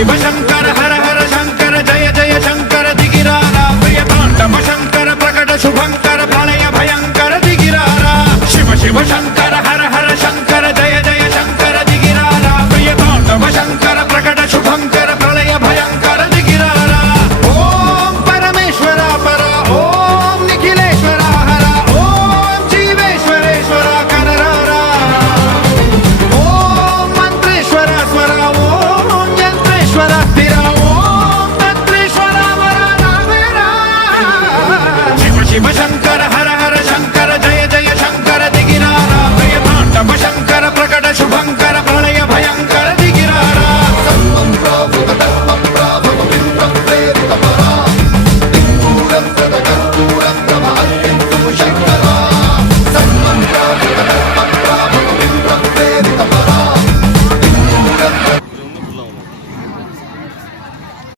शिव शंकर हर हर शंकर जय जय शंकर दिगिरारा प्रिय तांडव शंकर प्रकट शुभंकर प्रलय भयंकर दिगिरारा शिव शिव शंकर